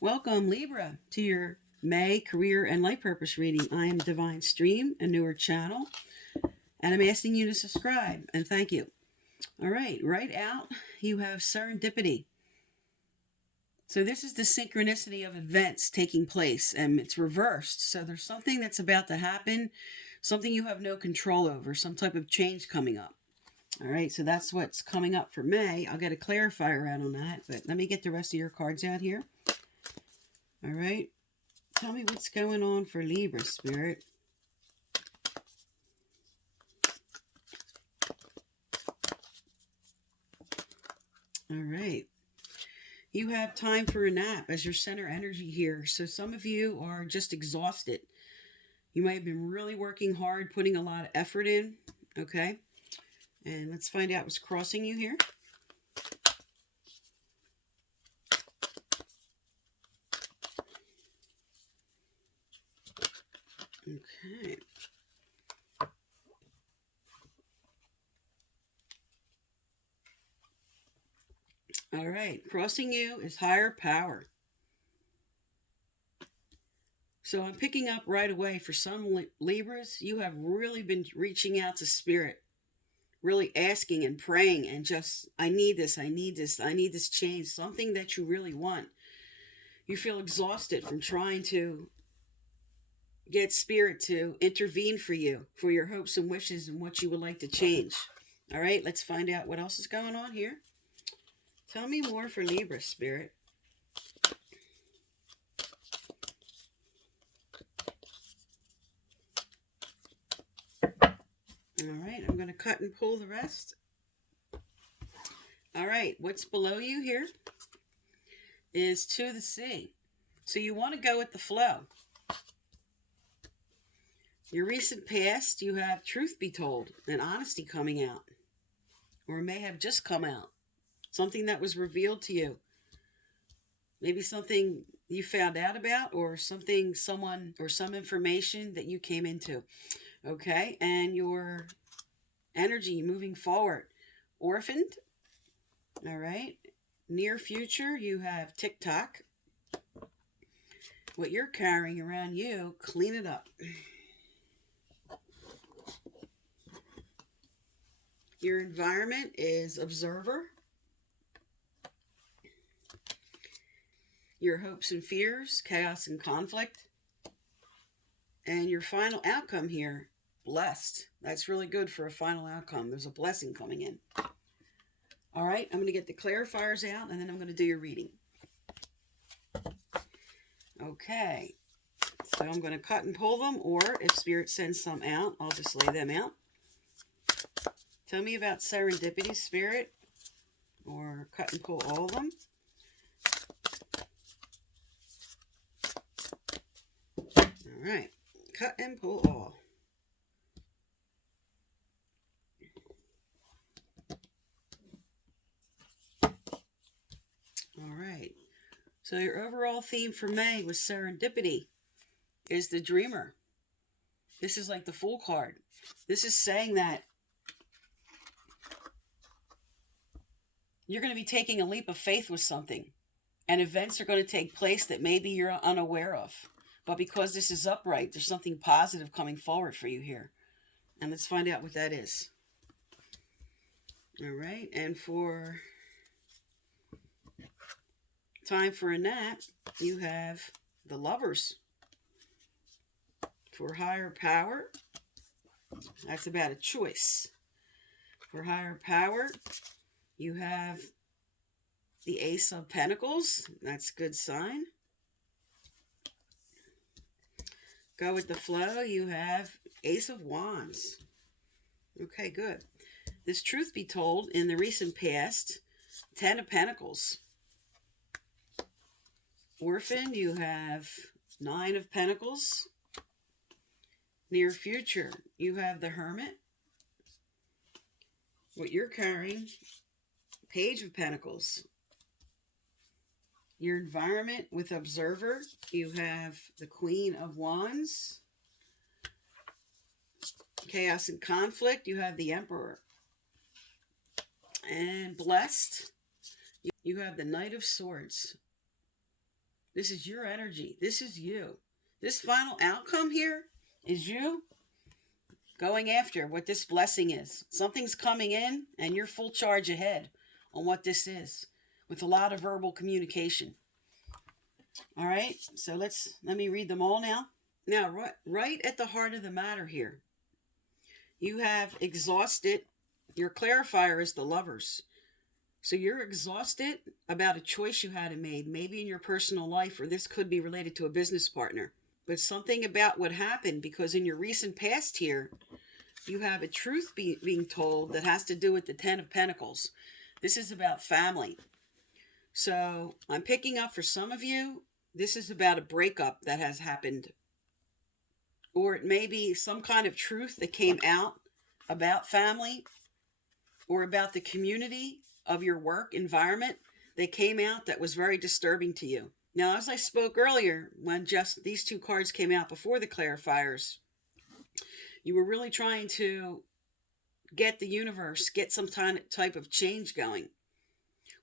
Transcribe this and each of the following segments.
Welcome, Libra, to your May career and life purpose reading. I am Divine Stream, a newer channel, and I'm asking you to subscribe, and thank you. All right, right out, you have serendipity. So this is the synchronicity of events taking place, and it's reversed. So there's something that's about to happen, something you have no control over, some type of change coming up. All right, so that's what's coming up for May. I'll get a clarifier out on that, but let me get the rest of your cards out here. All right, tell me what's going on for Libra, Spirit. All right. You have time for a nap as your center energy here. So some of you are just exhausted. You might have been really working hard, putting a lot of effort in. Okay. And let's find out what's crossing you here. Okay. All right. Crossing you is higher power. So I'm picking up right away for some Libras, you have really been reaching out to Spirit, really asking and praying and just, I need this, I need this, I need this change, something that you really want. You feel exhausted from trying to get Spirit to intervene for you, for your hopes and wishes and what you would like to change. All right, let's find out what else is going on here. Tell me more for Libra, Spirit. All right, I'm going to cut and pull the rest. All right, what's below you here is to the sea. So you want to go with the flow. Your recent past, you have truth be told and honesty coming out. Or may have just come out. Something that was revealed to you. Maybe something you found out about, or something, someone, or some information that you came into. Okay, and your energy moving forward. Orphaned. All right. Near future, you have TikTok. What you're carrying around you, clean it up. Your environment is observer. Your hopes and fears, chaos and conflict. And your final outcome here, blessed. That's really good for a final outcome. There's a blessing coming in. All right, I'm going to get the clarifiers out, and then I'm going to do your reading. Okay, so I'm going to cut and pull them, or if Spirit sends some out, I'll just lay them out. Tell me about serendipity, Spirit, or cut and pull all of them. All right, cut and pull all. All right, so your overall theme for May was serendipity, is the dreamer. This is like the Fool card. This is saying that you're going to be taking a leap of faith with something, and events are going to take place that maybe you're unaware of. But because this is upright, there's something positive coming forward for you here. And let's find out what that is. All right, and for time for a nap, you have the Lovers. For higher power, that's about a choice. For higher power, you have the Ace of Pentacles. That's a good sign. Go with the flow, you have Ace of Wands. Okay, good. This truth be told, in the recent past, 10 of Pentacles. Orphan, you have 9 of Pentacles. Near future, you have the Hermit. What you're carrying, Page of Pentacles. Your environment with Observer, you have the Queen of Wands. Chaos and conflict, you have the Emperor. And blessed, you have the Knight of Swords. This is your energy. This is you. This final outcome here is you going after what this blessing is. Something's coming in and you're full charge ahead on what this is with a lot of verbal communication. All right, so let me read them all now. Now, right at the heart of the matter here, you have exhausted. Your clarifier is the Lovers. So you're exhausted about a choice you had to make, maybe in your personal life, or this could be related to a business partner. But something about what happened, because in your recent past here, you have a truth being told that has to do with the Ten of Pentacles. This is about family. So I'm picking up for some of you, this is about a breakup that has happened. Or it may be some kind of truth that came out about family or about the community of your work environment that came out that was very disturbing to you. Now, as I spoke earlier, when just these two cards came out before the clarifiers, you were really trying to get the universe, get some type of change going.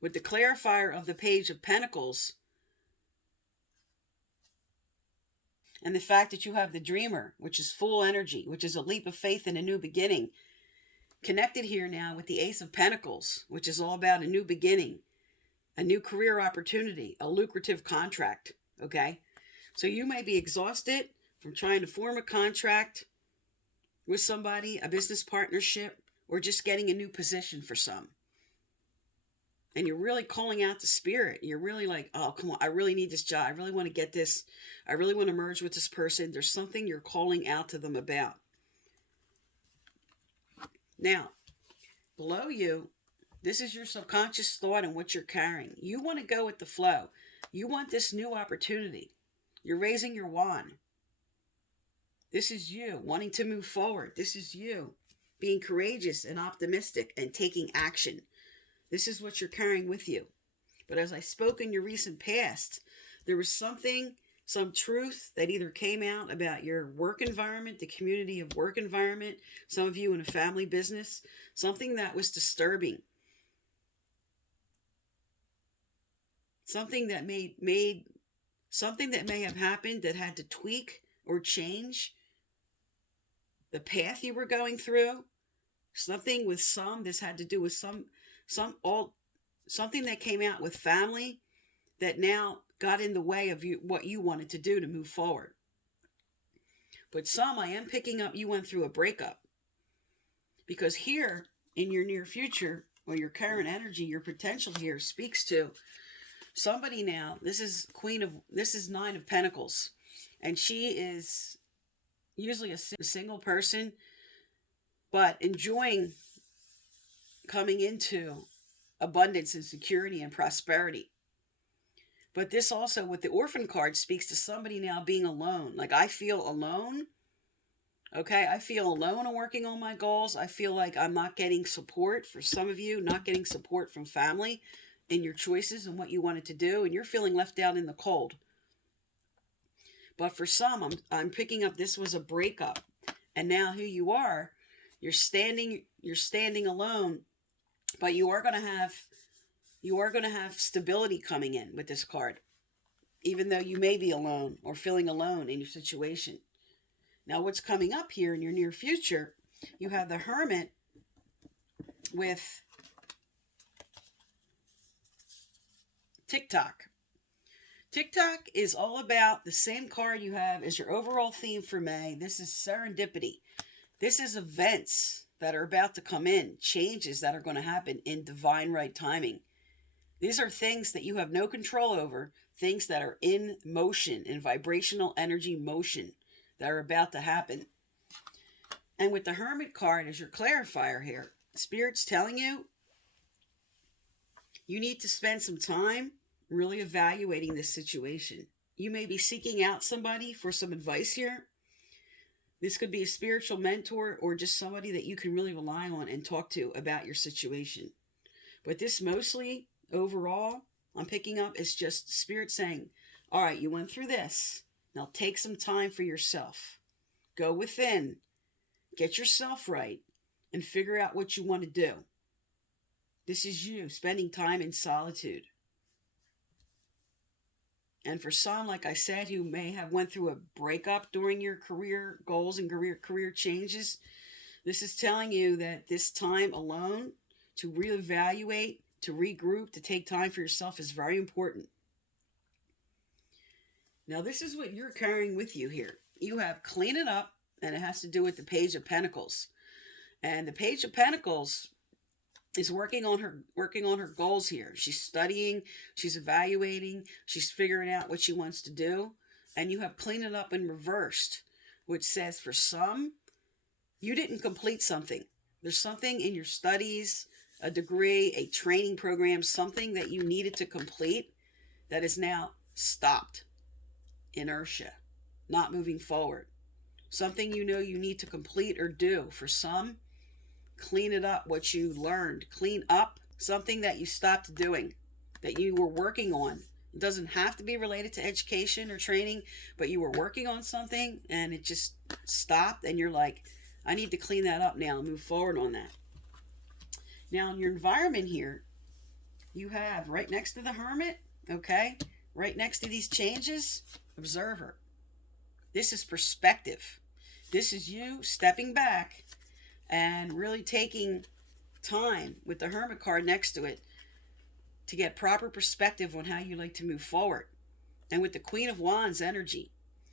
With the clarifier of the Page of Pentacles and the fact that you have the Dreamer, which is full energy, which is a leap of faith and a new beginning, connected here now with the Ace of Pentacles, which is all about a new beginning, a new career opportunity, a lucrative contract, okay? So you may be exhausted from trying to form a contract with somebody, a business partnership, or just getting a new position for some. And you're really calling out the spirit. You're really like, oh, come on, I really need this job. I really want to get this. I really want to merge with this person. There's something you're calling out to them about. Now, below you, this is your subconscious thought and what you're carrying. You want to go with the flow. You want this new opportunity. You're raising your wand. This is you wanting to move forward. This is you being courageous and optimistic and taking action. This is what you're carrying with you. But as I spoke in your recent past, there was something, some truth that either came out about your work environment, the community of work environment, some of you in a family business, something that was disturbing. Something that something that may have happened that had to tweak or change the path you were going through. Something with this had to do with something that came out with family that now got in the way of what you wanted to do to move forward. But I am picking up, you went through a breakup. Because here in your near future, or your current energy, your potential here speaks to somebody now. This is Nine of Pentacles. And she is usually a single person, but enjoying coming into abundance and security and prosperity. But this also, with the Orphan card, speaks to somebody now being alone. Like, I feel alone. Okay, I feel alone in working on my goals. I feel like I'm not getting support. For some of you, not getting support from family in your choices and what you wanted to do. And you're feeling left out in the cold. But for some, I'm picking up this was a breakup. And now here you are. You're standing alone. But you are going to have stability coming in with this card, even though you may be alone or feeling alone in your situation. Now, what's coming up here in your near future, you have the Hermit with TikTok. TikTok is all about the same card you have as your overall theme for May. This is serendipity. This is events that are about to come in, changes that are going to happen in divine right timing. These are things that you have no control over, things that are in motion, in vibrational energy motion, that are about to happen. And with the Hermit card as your clarifier here, Spirit's telling you, you need to spend some time really evaluating this situation. You may be seeking out somebody for some advice here. This could be a spiritual mentor or just somebody that you can really rely on and talk to about your situation. But this mostly, overall, I'm picking up is just Spirit saying, all right, you went through this. Now take some time for yourself. Go within. Get yourself right. And figure out what you want to do. This is you spending time in solitude. And for some, like I said, who may have went through a breakup during your career goals and career changes, this is telling you that this time alone to reevaluate, to regroup, to take time for yourself is very important. Now, this is what you're carrying with you here. You have clean it up, and it has to do with the Page of Pentacles. And the Page of Pentacles is working on her goals here. She's studying, she's evaluating, she's figuring out what she wants to do. And you have clean it up in reversed, which says for some, you didn't complete something. There's something in your studies, a degree, a training program, something that you needed to complete that is now stopped. Inertia, not moving forward. Something you know you need to complete or do. For some, clean it up, what you learned. Clean up something that you stopped doing, that you were working on. It doesn't have to be related to education or training, but you were working on something and it just stopped and you're like, I need to clean that up now and move forward on that. Now, in your environment here, you have right next to the Hermit, okay, right next to these changes, Observer. This is perspective. This is you stepping back and really taking time with the Hermit card next to it to get proper perspective on how you like to move forward. And with the Queen of Wands energy,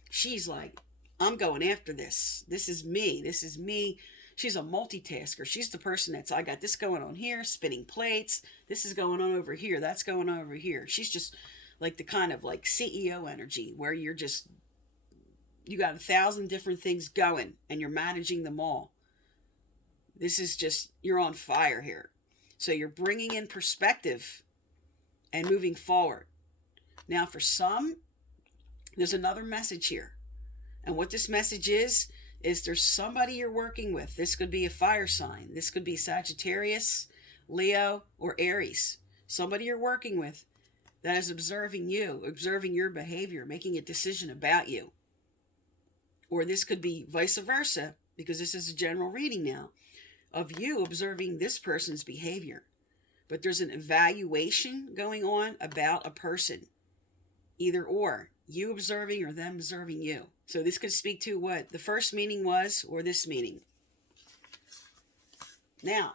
she's like, I'm going after this. This is me. This is me. She's a multitasker. She's the person that's, I got this going on here, spinning plates. This is going on over here. That's going on over here. She's just like the kind of like CEO energy where you're just, you got 1,000 different things going and you're managing them all. This is just, you're on fire here. So you're bringing in perspective and moving forward. Now for some, there's another message here. And what this message is there's somebody you're working with. This could be a fire sign. This could be Sagittarius, Leo, or Aries. Somebody you're working with that is observing you, observing your behavior, making a decision about you. Or this could be vice versa, because this is a general reading now, of you observing this person's behavior. But there's an evaluation going on about a person. Either or, you observing or them observing you. So this could speak to what the first meaning was or this meaning. Now,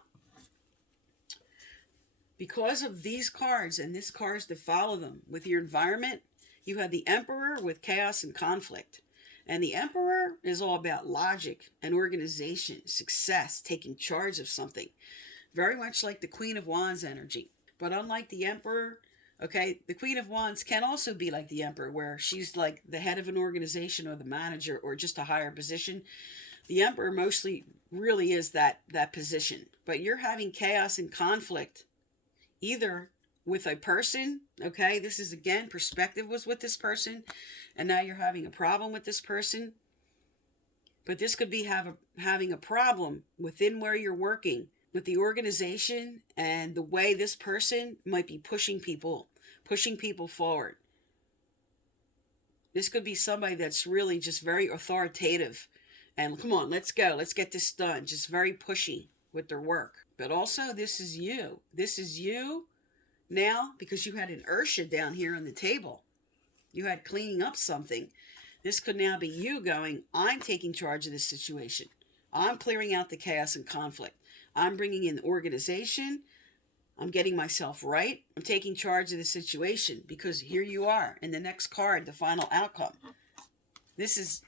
because of these cards and this cards that follow them with your environment, you have the Emperor with chaos and conflict. And the Emperor is all about logic and organization, success, taking charge of something. Very much like the Queen of Wands energy. But unlike the Emperor, okay, the Queen of Wands can also be like the Emperor, where she's like the head of an organization or the manager or just a higher position. The Emperor mostly really is that position. But you're having chaos and conflict either with a person, okay, this is again, perspective was with this person, and now you're having a problem with this person. But this could be having a problem within where you're working, with the organization and the way this person might be pushing people forward. This could be somebody that's really just very authoritative and come on, let's go, let's get this done. Just very pushy with their work. But also this is you. This is you now because you had inertia down here on the table. You had cleaning up something. This could now be you going, I'm taking charge of this situation. I'm clearing out the chaos and conflict. I'm bringing in organization. I'm getting myself right. I'm taking charge of the situation because here you are in the next card, the final outcome. This is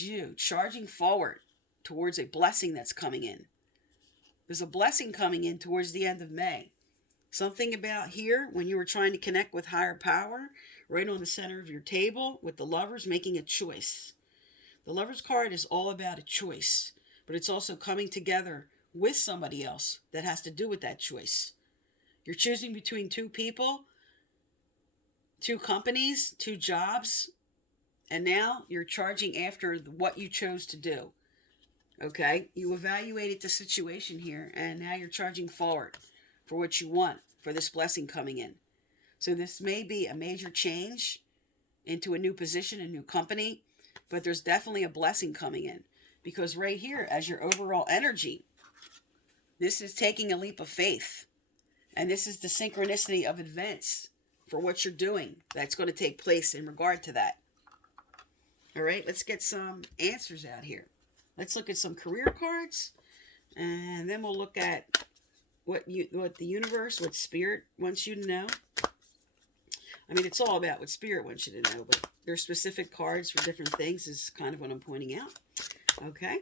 you charging forward towards a blessing that's coming in. There's a blessing coming in towards the end of May. Something about here when you were trying to connect with higher power, right on the center of your table with the Lovers making a choice. The Lovers card is all about a choice. But it's also coming together with somebody else that has to do with that choice. You're choosing between two people, two companies, two jobs, and now you're charging after what you chose to do. Okay? You evaluated the situation here, and now you're charging forward for what you want, for this blessing coming in. So this may be a major change into a new position, a new company, but there's definitely a blessing coming in. Because right here, as your overall energy, this is taking a leap of faith. And this is the synchronicity of events for what you're doing that's going to take place in regard to that. All right, let's get some answers out here. Let's look at some career cards, and then we'll look at what the universe, what spirit wants you to know. I mean, it's all about what spirit wants you to know, but there's specific cards for different things is kind of what I'm pointing out. Okay.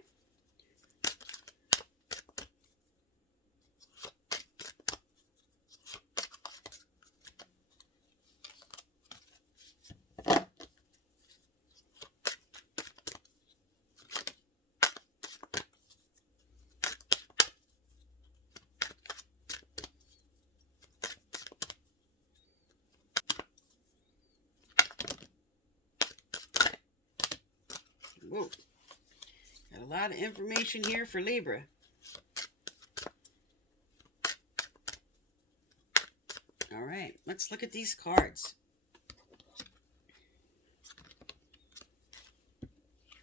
Whoa. Got a lot of information here for Libra. All right, let's look at these cards.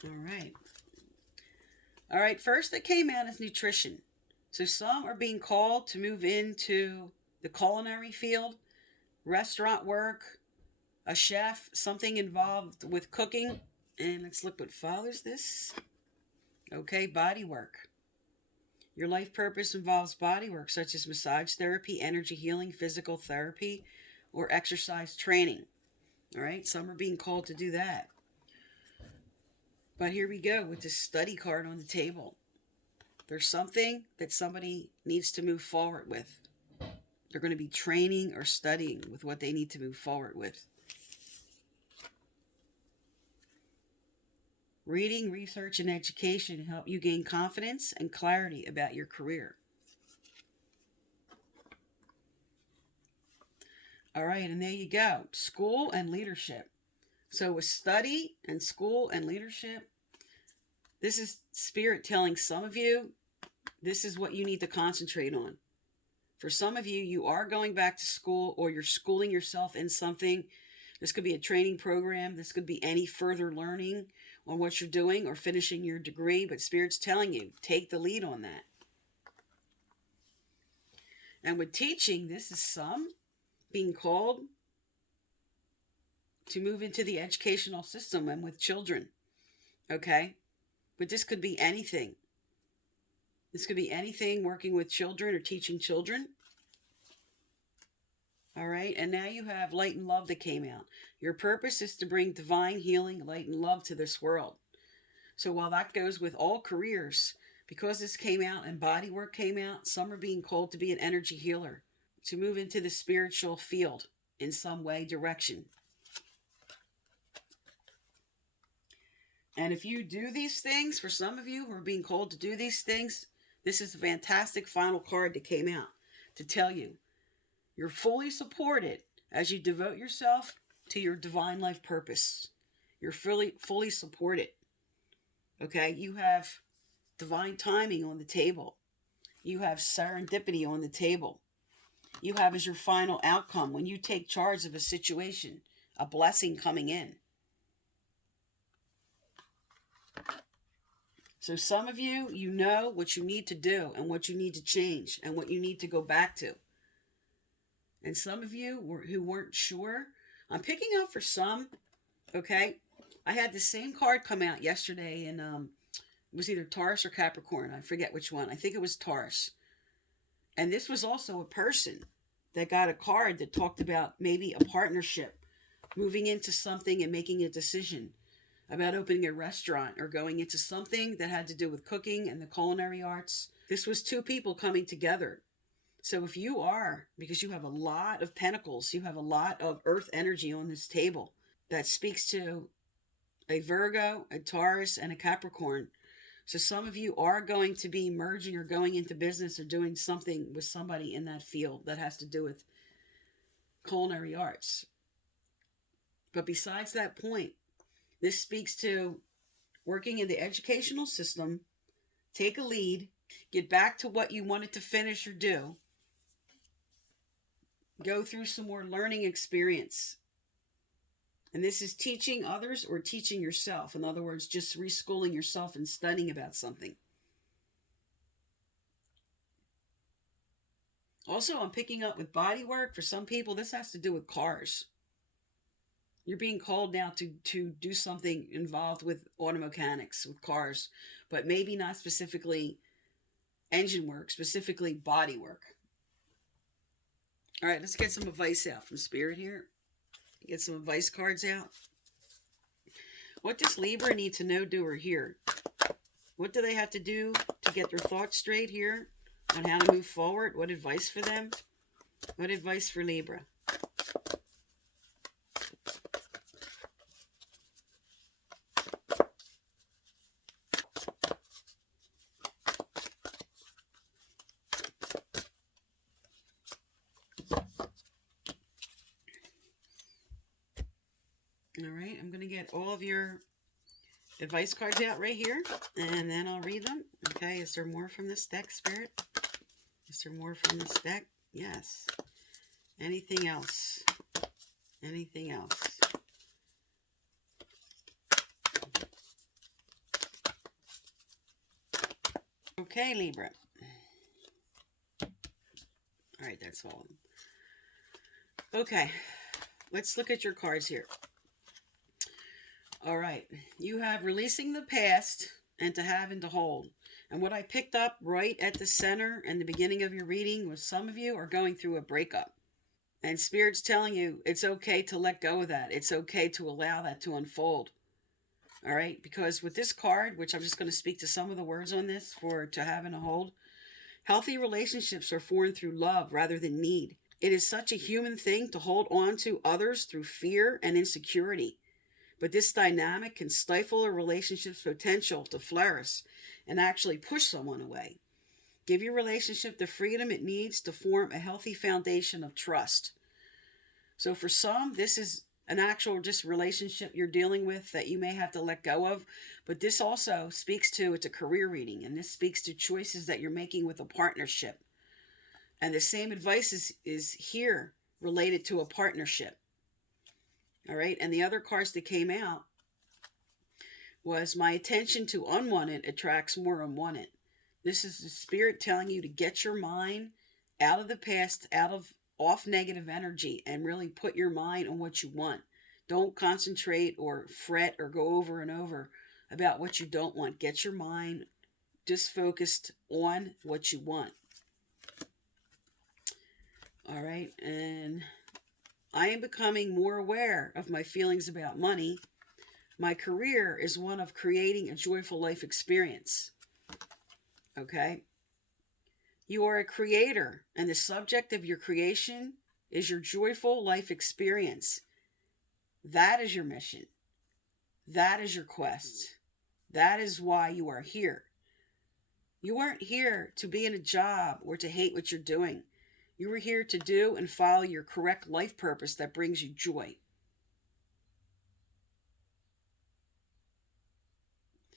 All right. All right, first that came out is nutrition. So some are being called to move into the culinary field, restaurant work, a chef, something involved with cooking. And let's look what follows this. Okay, body work. Your life purpose involves body work such as massage therapy, energy healing, physical therapy, or exercise training. All right, some are being called to do that. But here we go with this study card on the table. There's something that somebody needs to move forward with. They're going to be training or studying with what they need to move forward with. Reading, research, and education help you gain confidence and clarity about your career. All right, and there you go. School and leadership. So with study and school and leadership, this is spirit telling some of you, this is what you need to concentrate on. For some of you, you are going back to school or you're schooling yourself in something. This could be a training program. This could be any further learning on what you're doing or finishing your degree, but Spirit's telling you, take the lead on that. And with teaching, this is some being called to move into the educational system and with children, okay? But this could be anything. This could be anything working with children or teaching children. All right, and now you have light and love that came out. Your purpose is to bring divine healing, light, and love to this world. So while that goes with all careers, because this came out and body work came out, some are being called to be an energy healer, to move into the spiritual field in some way, direction. And if you do these things, for some of you who are being called to do these things, this is a fantastic final card that came out to tell you you're fully supported as you devote yourself to your divine life purpose. You're fully supported. Okay, you have divine timing on the table. You have serendipity on the table. You have as your final outcome, when you take charge of a situation, a blessing coming in. So some of you, you know what you need to do and what you need to change and what you need to go back to. And some of you who weren't sure, I'm picking up for some, okay? I had the same card come out yesterday, and it was either Taurus or Capricorn. I forget which one. I think it was Taurus. And this was also a person that got a card that talked about maybe a partnership, moving into something and making a decision about opening a restaurant or going into something that had to do with cooking and the culinary arts. This was two people coming together. So if you are, because you have a lot of pentacles, you have a lot of earth energy on this table that speaks to a Virgo, a Taurus, and a Capricorn. So some of you are going to be merging or going into business or doing something with somebody in that field that has to do with culinary arts. But besides that point, this speaks to working in the educational system, take a lead, get back to what you wanted to finish or do, go through some more learning experience. And this is teaching others or teaching yourself. In other words, just reschooling yourself and studying about something. Also, I'm picking up with body work. For some people, this has to do with cars. You're being called now to do something involved with auto mechanics, with cars, but maybe not specifically engine work, specifically body work. All right, let's get some advice out from Spirit here. Get some advice cards out. What does Libra need to know, do, or hear? What do they have to do to get their thoughts straight here on how to move forward? What advice for them? What advice for Libra? All right, I'm going to get all of your advice cards out right here, and then I'll read them. Okay, is there more from this deck, Spirit? Is there more from this deck? Yes. Anything else? Anything else? Okay, Libra. All right, that's all. Okay, let's look at your cards here. All right, you have releasing the past and to have and to hold. And what I picked up right at the center and the beginning of your reading was some of you are going through a breakup. And Spirit's telling you it's okay to let go of that. It's okay to allow that to unfold. All right, because with this card, which I'm just going to speak to some of the words on this for to have and to hold, healthy relationships are formed through love rather than need. It is such a human thing to hold on to others through fear and insecurity. But this dynamic can stifle a relationship's potential to flourish and actually push someone away. Give your relationship the freedom it needs to form a healthy foundation of trust. So for some, this is an actual just relationship you're dealing with that you may have to let go of. But this also speaks to, it's a career reading, and this speaks to choices that you're making with a partnership. And the same advice is here related to a partnership. All right, and the other cards that came out was my attention to unwanted attracts more unwanted. This is the Spirit telling you to get your mind out of the past, off negative energy, and really put your mind on what you want. Don't concentrate or fret or go over and over about what you don't want. Get your mind just focused on what you want. All right, and I am becoming more aware of my feelings about money. My career is one of creating a joyful life experience. Okay? You are a creator, and the subject of your creation is your joyful life experience. That is your mission. That is your quest. That is why you are here. You weren't here to be in a job or to hate what you're doing. You were here to do and follow your correct life purpose that brings you joy.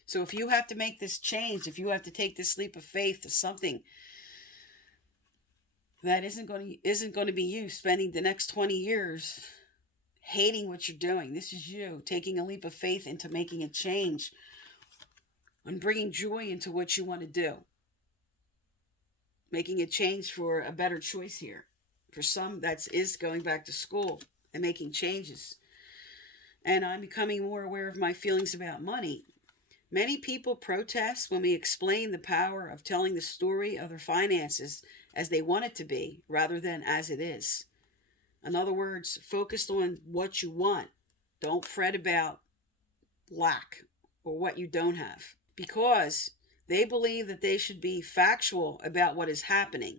So if you have to make this change, if you have to take this leap of faith to something that isn't going to be you spending the next 20 years hating what you're doing. This is you taking a leap of faith into making a change and bringing joy into what you want to do. Making a change for a better choice here. For some, that is going back to school and making changes. And I'm becoming more aware of my feelings about money. Many people protest when we explain the power of telling the story of their finances as they want it to be, rather than as it is. In other words, focused on what you want. Don't fret about lack or what you don't have. Because they believe that they should be factual about what is happening.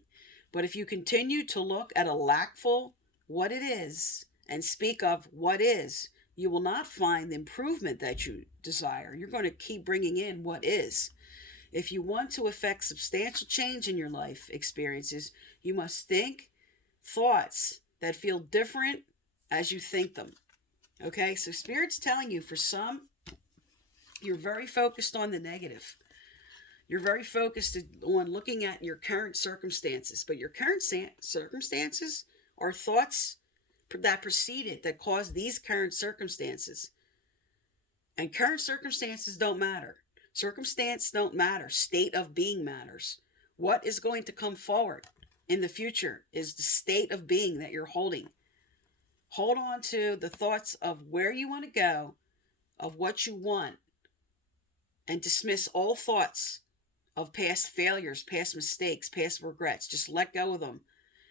But if you continue to look at a lackful, what it is, and speak of what is, you will not find the improvement that you desire. You're going to keep bringing in what is. If you want to affect substantial change in your life experiences, you must think thoughts that feel different as you think them. Okay, so Spirit's telling you, for some, you're very focused on the negative. You're very focused on looking at your current circumstances, but your current circumstances are thoughts that preceded, that caused these current circumstances. And current circumstances don't matter. Circumstance don't matter. State of being matters. What is going to come forward in the future is the state of being that you're holding. Hold on to the thoughts of where you want to go, of what you want, and dismiss all thoughts of past failures, past mistakes, past regrets. Just let go of them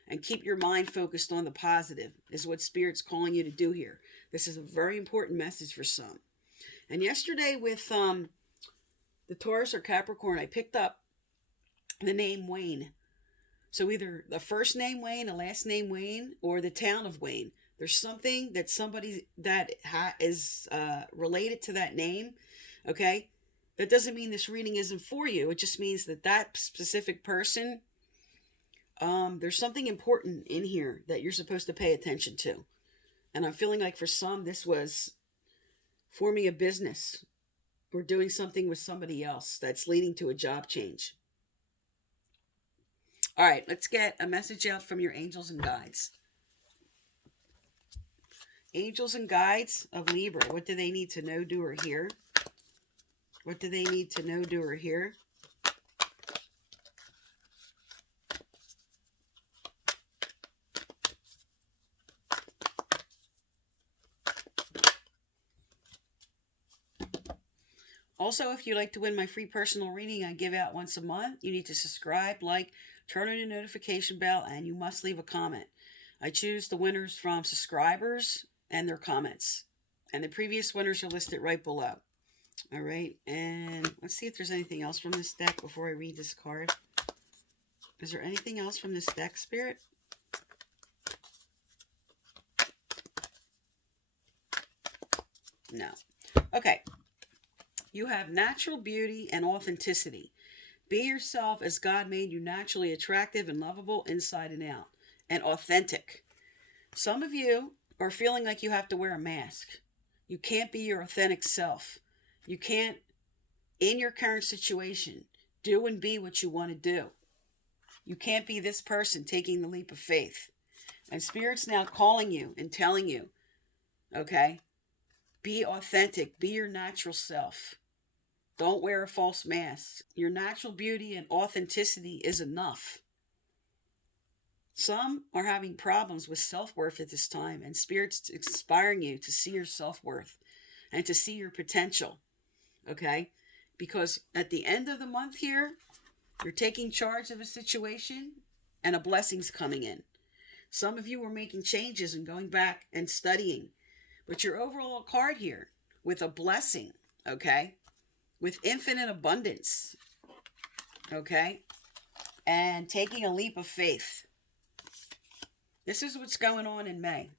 and keep your mind focused on the positive is what Spirit's calling you to do here. This is a very important message for some. And yesterday with the Taurus or Capricorn, I picked up the name Wayne. So either the first name Wayne, the last name Wayne, or the town of Wayne. There's something that somebody that is related to that name, okay? That doesn't mean this reading isn't for you. It just means that that specific person, there's something important in here that you're supposed to pay attention to. And I'm feeling like for some, this was forming a business or doing something with somebody else that's leading to a job change. All right, let's get a message out from your angels and guides. Angels and guides of Libra, what do they need to know, do, or hear? What do they need to know, do, or hear? Also, if you'd like to win my free personal reading I give out once a month, you need to subscribe, like, turn on your notification bell, and you must leave a comment. I choose the winners from subscribers and their comments. And the previous winners are listed right below. All right, and let's see if there's anything else from this deck before I read this card. Is there anything else from this deck, Spirit? No. Okay. You have natural beauty and authenticity. Be yourself as God made you, naturally attractive and lovable inside and out, and authentic. Some of you are feeling like you have to wear a mask. You can't be your authentic self. You can't, in your current situation, do and be what you want to do. You can't be this person taking the leap of faith. And Spirit's now calling you and telling you, okay, be authentic, be your natural self. Don't wear a false mask. Your natural beauty and authenticity is enough. Some are having problems with self-worth at this time, and Spirit's inspiring you to see your self-worth and to see your potential, okay? Because at the end of the month here, you're taking charge of a situation and a blessing's coming in. Some of you are making changes and going back and studying, but your overall card here with a blessing, okay? With infinite abundance, okay? And taking a leap of faith. This is what's going on in May.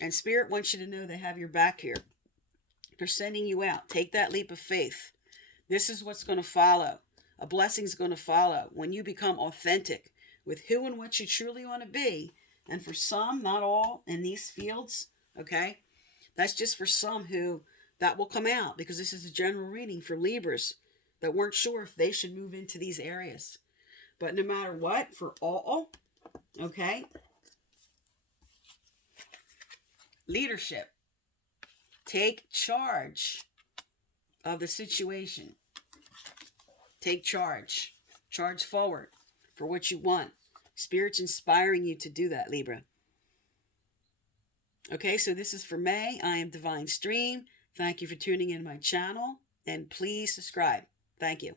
And Spirit wants you to know they have your back here. They're sending you out. Take that leap of faith. This is what's going to follow. A blessing's going to follow when you become authentic with who and what you truly want to be. And for some, not all, in these fields, okay? That's just for some who that will come out, because this is a general reading for Libras that weren't sure if they should move into these areas. But no matter what, for all, okay? Leadership. Take charge of the situation. Take charge. Charge forward for what you want. Spirit's inspiring you to do that, Libra. Okay, so this is for May. I am Divine Stream. Thank you for tuning in my channel, and please subscribe. Thank you.